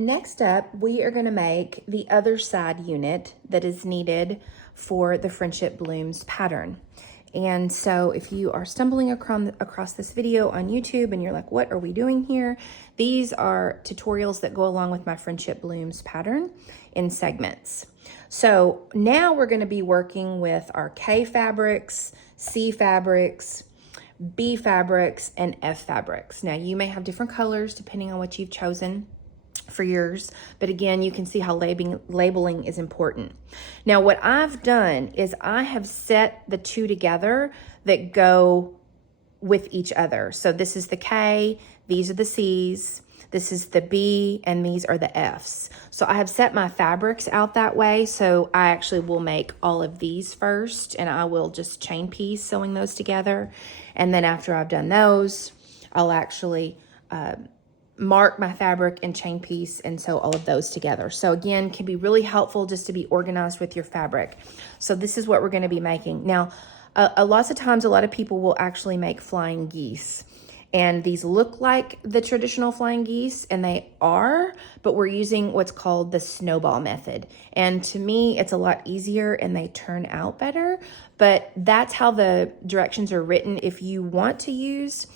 Next up, we are going to make the other side unit that is needed for the Friendship Blooms pattern. And so if you are stumbling across this video on YouTube and you're like, what are we doing here? These are tutorials that go along with my Friendship Blooms pattern in segments. So now we're going to be working with our K fabrics, C fabrics, B fabrics, and F fabrics. Now you may have different colors depending on what you've chosen for yours, but again, you can see how labeling is important. Now what I've done is I have set the two together that go with each other. So this is the K, these are the C's, this is the B, and these are the F's. So I have set my fabrics out that way, so I actually will make all of these first, and I will just chain piece sewing those together. And then after I've done those, I'll actually mark my fabric and chain piece and sew all of those together. So again, can be really helpful just to be organized with your fabric. So this is what we're going to be making. Now, lots of times, a lot of people will actually make flying geese. And these look like the traditional flying geese, and they are, but we're using what's called the snowball method. And to me, it's a lot easier and they turn out better, but that's how the directions are written. If you want to use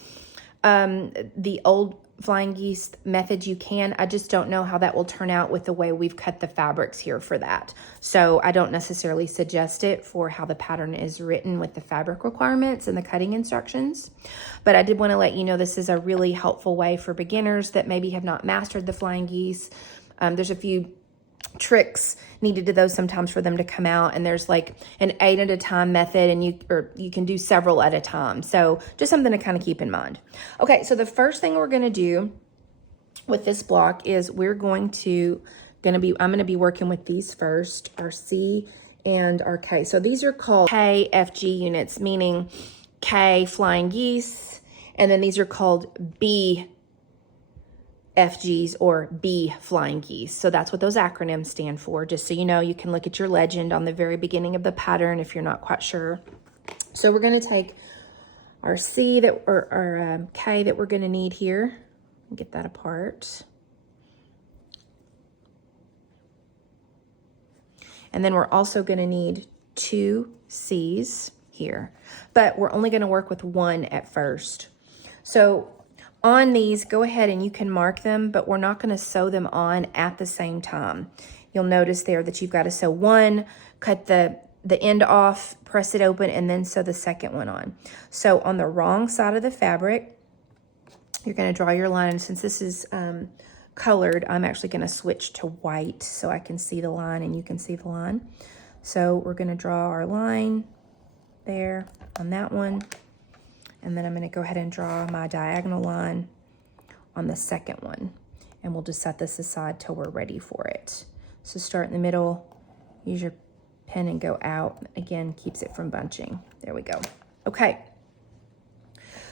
the old flying geese method, you can. I just don't know how that will turn out with the way we've cut the fabrics here for that. So I don't necessarily suggest it for how the pattern is written with the fabric requirements and the cutting instructions. But I did want to let you know this is a really helpful way for beginners that maybe have not mastered the flying geese. There's a few tricks needed to those sometimes for them to come out, and there's like an 8 at a time method, and you can do several at a time. So just something to kind of keep in mind. Okay, so the first thing we're going to do with this block is I'm going to be working with these first, our C and our K. So these are called KFG units, meaning K flying geese, and then these are called B FGs or B flying geese. So that's what those acronyms stand for. Just so you know, you can look at your legend on the very beginning of the pattern if you're not quite sure. So we're going to take our C or our K that we're going to need here and get that apart. And then we're also going to need 2 C's here, but we're only going to work with 1 at first. So on these, go ahead and you can mark them, but we're not going to sew them on at the same time. You'll notice there that you've got to sew 1, cut the end off, press it open, and then sew the second one on. So on the wrong side of the fabric, you're going to draw your line. Since this is colored, I'm actually going to switch to white so I can see the line and you can see the line. So we're going to draw our line there on that one. And then I'm going to go ahead and draw my diagonal line on the second one. And we'll just set this aside till we're ready for it. So start in the middle, use your pen and go out. Again, keeps it from bunching. There we go. Okay.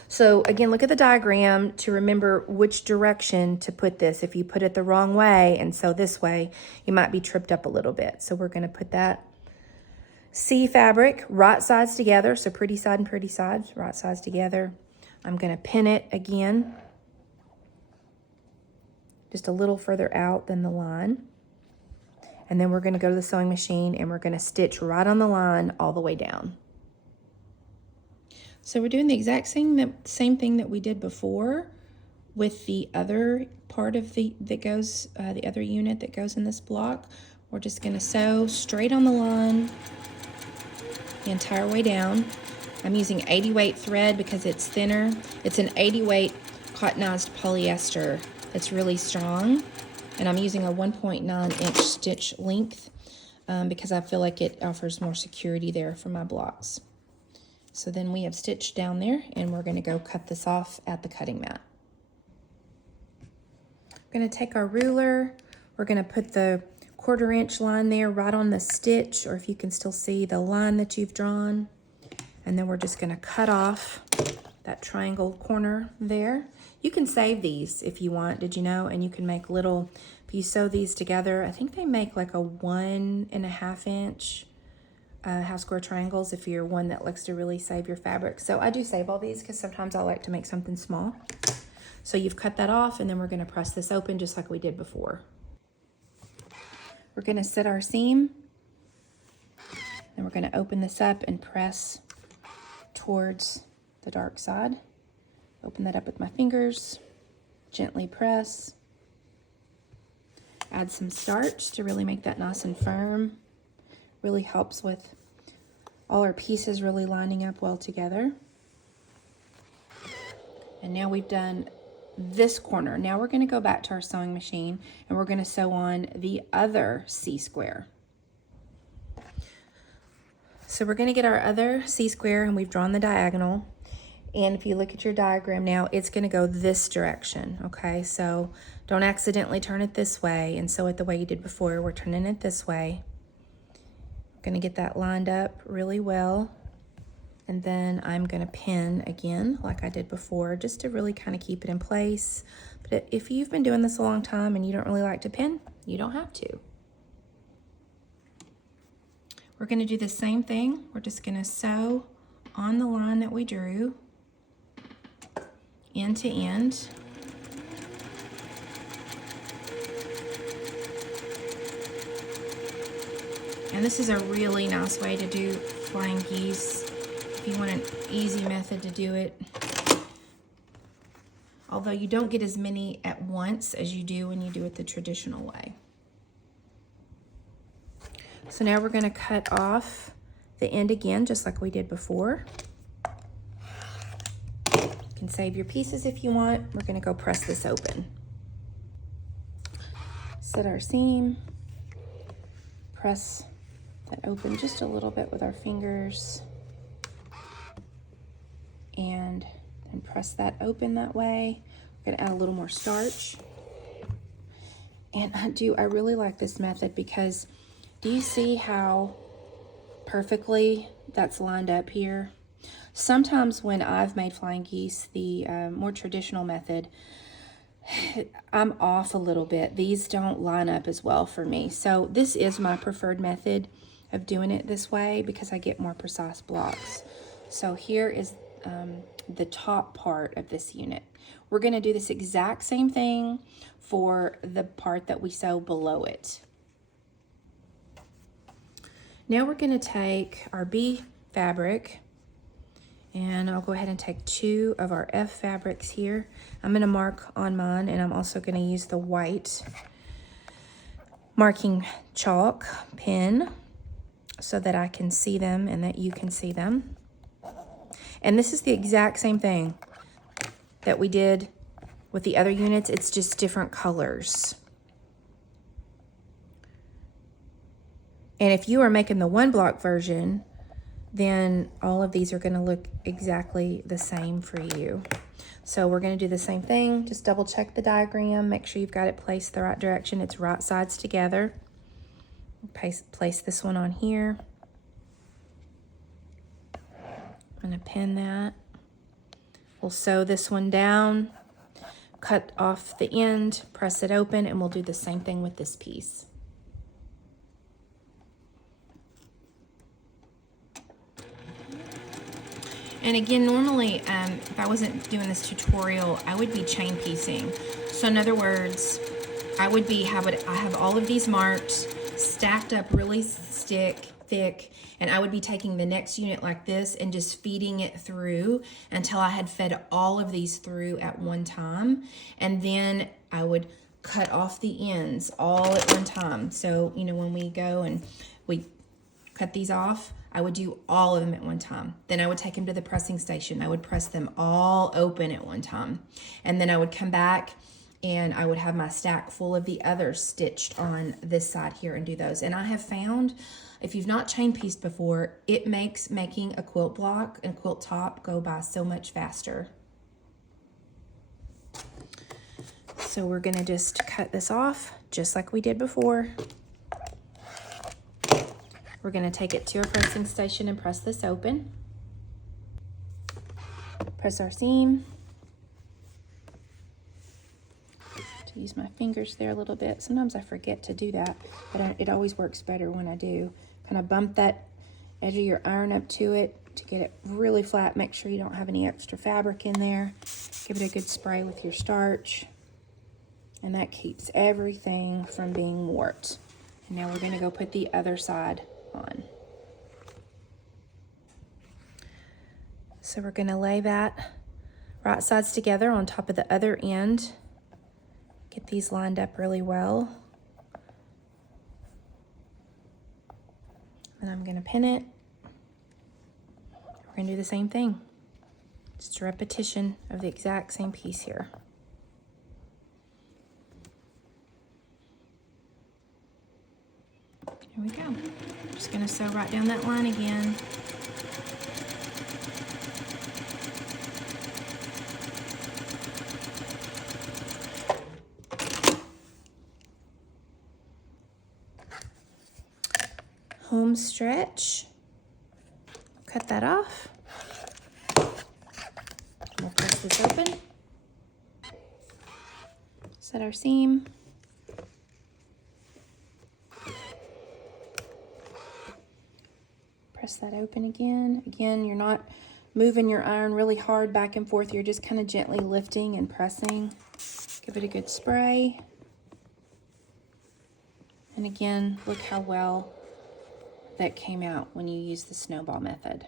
So again, look at the diagram to remember which direction to put this. If you put it the wrong way and sew this way, you might be tripped up a little bit. So we're going to put that C fabric, right sides together, so pretty side and pretty sides, right sides together. I'm going to pin it again, just a little further out than the line. And then we're going to go to the sewing machine and we're going to stitch right on the line all the way down. So we're doing the exact same thing that we did before with the other part of the other unit that goes in this block. We're just going to sew straight on the line the entire way down. I'm using 80 weight thread because it's thinner. It's an 80 weight cottonized polyester that's really strong. And I'm using a 1.9 inch stitch length because I feel like it offers more security there for my blocks. So then we have stitched down there and we're going to go cut this off at the cutting mat. We're going to take our ruler. We're going to put the 1/4 inch line there right on the stitch, or if you can still see the line that you've drawn. And then we're just going to cut off that triangle corner there. You can save these if you want, did you know? And you can make little, if you sew these together, I think they make like a 1.5 inch half square triangles if you're one that likes to really save your fabric. So I do save all these because sometimes I like to make something small. So you've cut that off, and then we're going to press this open just like we did before. We're gonna set our seam, and we're gonna open this up and press towards the dark side. Open that up with my fingers, gently press. Add some starch to really make that nice and firm. Really helps with all our pieces really lining up well together. And now we've done this corner. Now we're going to go back to our sewing machine and we're going to sew on the other C-square. So we're going to get our other C-square, and we've drawn the diagonal. And if you look at your diagram now, it's going to go this direction, okay? So don't accidentally turn it this way and sew it the way you did before. We're turning it this way. I'm going to get that lined up really well. And then I'm going to pin again like I did before, just to really kind of keep it in place. But if you've been doing this a long time and you don't really like to pin, you don't have to. We're going to do the same thing. We're just going to sew on the line that we drew, end to end. And this is a really nice way to do flying geese if you want an easy method to do it. Although you don't get as many at once as you do when you do it the traditional way. So now we're going to cut off the end again, just like we did before. You can save your pieces if you want. We're going to go press this open. Set our seam, press that open just a little bit with our fingers, and then press that open that way. We're going to add a little more starch. And I really like this method because do you see how perfectly that's lined up here? Sometimes when I've made flying geese the more traditional method, I'm off a little bit. These don't line up as well for me. So this is my preferred method of doing it this way because I get more precise blocks. So here is the top part of this unit. We're going to do this exact same thing for the part that we sew below it. Now we're going to take our B fabric, and I'll go ahead and take 2 of our F fabrics here. I'm going to mark on mine, and I'm also going to use the white marking chalk pen so that I can see them and that you can see them. And this is the exact same thing that we did with the other units. It's just different colors. And if you are making the 1-block version, then all of these are going to look exactly the same for you. So we're going to do the same thing. Just double check the diagram. Make sure you've got it placed the right direction. It's right sides together. Place this one on here. I'm going to pin that. We'll sew this one down, cut off the end, press it open, and we'll do the same thing with this piece. And again, normally, if I wasn't doing this tutorial, I would be chain piecing. So in other words, I have all of these marked, stacked up really thick, and I would be taking the next unit like this and just feeding it through until I had fed all of these through at one time. And then I would cut off the ends all at one time. So, you know, when we go and we cut these off, I would do all of them at one time. Then I would take them to the pressing station. I would press them all open at one time. And then I would come back and I would have my stack full of the others stitched on this side here and do those. And I have found, if you've not chain pieced before, it makes making a quilt block and quilt top go by so much faster. So we're gonna just cut this off just like we did before. We're going to take it to our pressing station and press this open. Press our seam. To use my fingers there a little bit. Sometimes I forget to do that, but it always works better when I do. Kind of bump that edge of your iron up to it to get it really flat. Make sure you don't have any extra fabric in there. Give it a good spray with your starch. And that keeps everything from being warped. Now we're going to go put the other side on. So we're going to lay that right sides together on top of the other end. Get these lined up really well. And I'm going to pin it. We're going to do the same thing. Just a repetition of the exact same piece here. Here we go. I'm just going to sew right down that line again. Home stretch. Cut that off. We'll press this open. Set our seam. Press that open again. Again, you're not moving your iron really hard back and forth. You're just kind of gently lifting and pressing. Give it a good spray. And again, look how well that came out when you use the snowball method.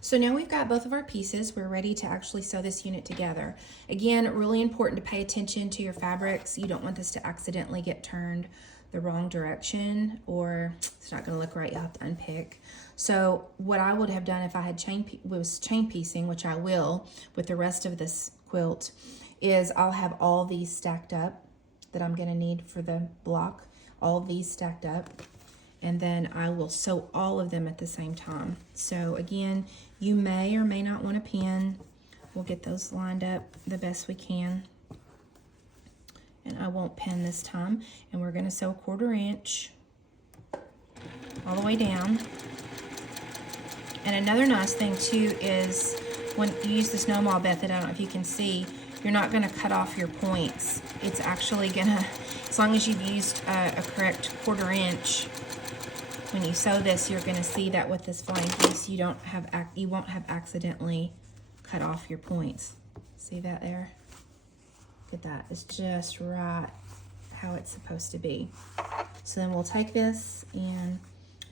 So now we've got both of our pieces. We're ready to actually sew this unit together. Again, really important to pay attention to your fabrics. You don't want this to accidentally get turned the wrong direction, or it's not going to look right. You'll have to unpick. So what I would have done if I had chain piecing, which I will with the rest of this quilt, is I'll have all these stacked up that I'm going to need for the block, all of these stacked up, and then I will sew all of them at the same time. So again, you may or may not want to pin. We'll get those lined up the best we can. And I won't pin this time. And we're going to sew 1/4 inch all the way down. And another nice thing too is when you use the snowball method, I don't know if you can see, you're not going to cut off your points. It's actually going to, as long as you've used a correct 1/4 inch, when you sew this, you're going to see that with this flying piece, you won't have accidentally cut off your points. See that there? Look at that. It's just right how it's supposed to be. So then we'll take this and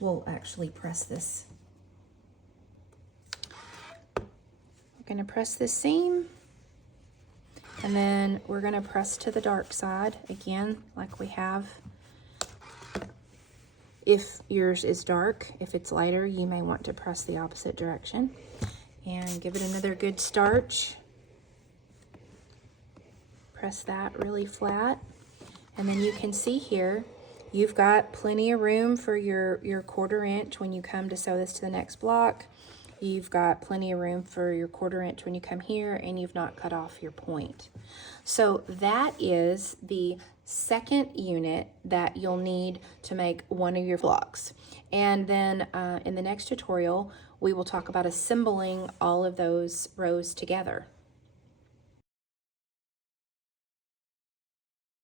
we'll actually press this. We're going to press this seam, and then we're going to press to the dark side again, like we have. If yours is dark, if it's lighter, you may want to press the opposite direction. And give it another good starch. Press that really flat. And then you can see here, you've got plenty of room for your 1/4 inch when you come to sew this to the next block. You've got plenty of room for your 1/4 inch when you come here, and you've not cut off your point. So that is the second unit that you'll need to make one of your blocks. And then in the next tutorial, we will talk about assembling all of those rows together.